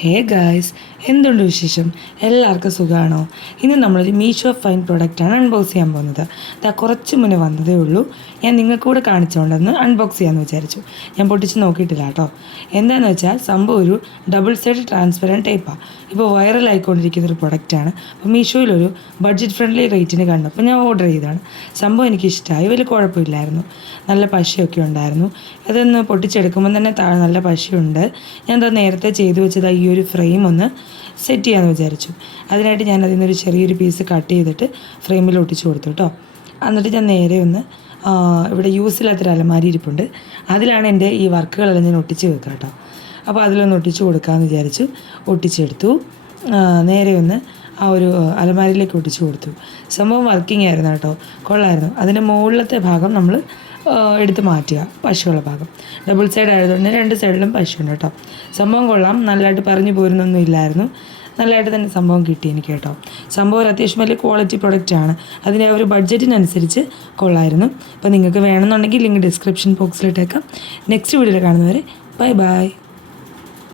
Hey guys എന്തുണ്ട് വിശേഷം? എല്ലാവർക്കും സുഖമാണോ ഇന്ന് നമ്മളൊരു മീഷോ ഫൈൻ പ്രൊഡക്റ്റാണ് അൺബോക്സ് ചെയ്യാൻ പോകുന്നത്. അതാ കുറച്ച് മുന്നേ വന്നതേ ഉള്ളൂ. ഞാൻ നിങ്ങൾക്ക് കൂടെ കാണിച്ചുകൊണ്ടെന്ന് അൺബോക്സ് ചെയ്യാമെന്ന് വിചാരിച്ചു. ഞാൻ പൊട്ടിച്ച് നോക്കിയിട്ടില്ല കേട്ടോ. എന്താണെന്ന് വെച്ചാൽ സംഭവം ഒരു ഡബിൾ സൈഡ് ട്രാൻസ്പെറന്റ് ടൈപ്പാണ് ഇപ്പോൾ വൈറലായിക്കൊണ്ടിരിക്കുന്ന ഒരു പ്രൊഡക്റ്റാണ്. അപ്പോൾ മീഷോയിലൊരു ബഡ്ജറ്റ് ഫ്രണ്ട്ലി റേറ്റിന് കണ്ടപ്പോൾ ഞാൻ ഓർഡർ ചെയ്തതാണ്. സംഭവം എനിക്ക് ഇഷ്ടമായി വലിയ കുഴപ്പമില്ലായിരുന്നു. നല്ല പശയൊക്കെ ഉണ്ടായിരുന്നു. അതൊന്ന് പൊട്ടിച്ചെടുക്കുമ്പോൾ തന്നെ താഴെ നല്ല പശയുണ്ട്. ഞാൻ നേരത്തെ ചെയ്തു വെച്ചത് ഈ ഒരു ഫ്രെയിം ഒന്ന് സെറ്റ് ചെയ്യാമെന്ന് വിചാരിച്ചു. അതിനായിട്ട് ഞാൻ അതിൽ നിന്നൊരു ചെറിയൊരു പീസ് കട്ട് ചെയ്തിട്ട് ഫ്രെയിമിൽ ഒട്ടിച്ചു കൊടുത്തു കേട്ടോ എന്നിട്ട് ഞാൻ നേരെ ഒന്ന് ഇവിടെ യൂസ് ഇല്ലാത്തൊരു അലമാരി ഇരിപ്പുണ്ട്. അതിലാണ് എന്റെ ഈ വർക്കുകളെല്ലാം ഞാൻ ഒട്ടിച്ച് വെക്കുക കേട്ടോ അപ്പോൾ അതിലൊന്ന് ഒട്ടിച്ച് കൊടുക്കാമെന്ന് വിചാരിച്ചു. ഒട്ടിച്ചെടുത്തു. നേരെ ഒന്ന് ആ ഒരു അലമാരിയിലേക്ക് ഒട്ടിച്ചു കൊടുത്തു. സംഭവം വർക്കിംഗ് ആയിരുന്നു കേട്ടോ. കൊള്ളായിരുന്നു. അതിന്റെ മുകളിലത്തെ ഭാഗം നമ്മൾ എടുത്ത് മാറ്റുക. പശുവുള്ള ഭാഗം. ഡബിൾ സൈഡ് ആയതുകൊണ്ട് രണ്ട് സൈഡിലും പശുണ്ട് കേട്ടോ. സംഭവം കൊള്ളാം. നല്ലതായിട്ട് പറഞ്ഞു പോരുന്നൊന്നും ഇല്ലായിരുന്നു. നല്ലതായിട്ട് തന്നെ സംഭവം കിട്ടി എനിക്ക് കേട്ടോ. സംഭവം ഒരു അത്യാവശ്യം വലിയ ക്വാളിറ്റി പ്രൊഡക്റ്റ് ആണ്. അതിന്റെ ആ ഒരു ബഡ്ജറ്റിനനുസരിച്ച് കൊള്ളായിരുന്നു. അപ്പോൾ നിങ്ങൾക്ക് വേണമെന്നുണ്ടെങ്കിൽ ലിങ്ക് ഡിസ്ക്രിപ്ഷൻ ബോക്സിലിട്ടേക്കാം നെക്സ്റ്റ് വീഡിയോയിൽ കാണുന്നവരെ ബൈ ബൈ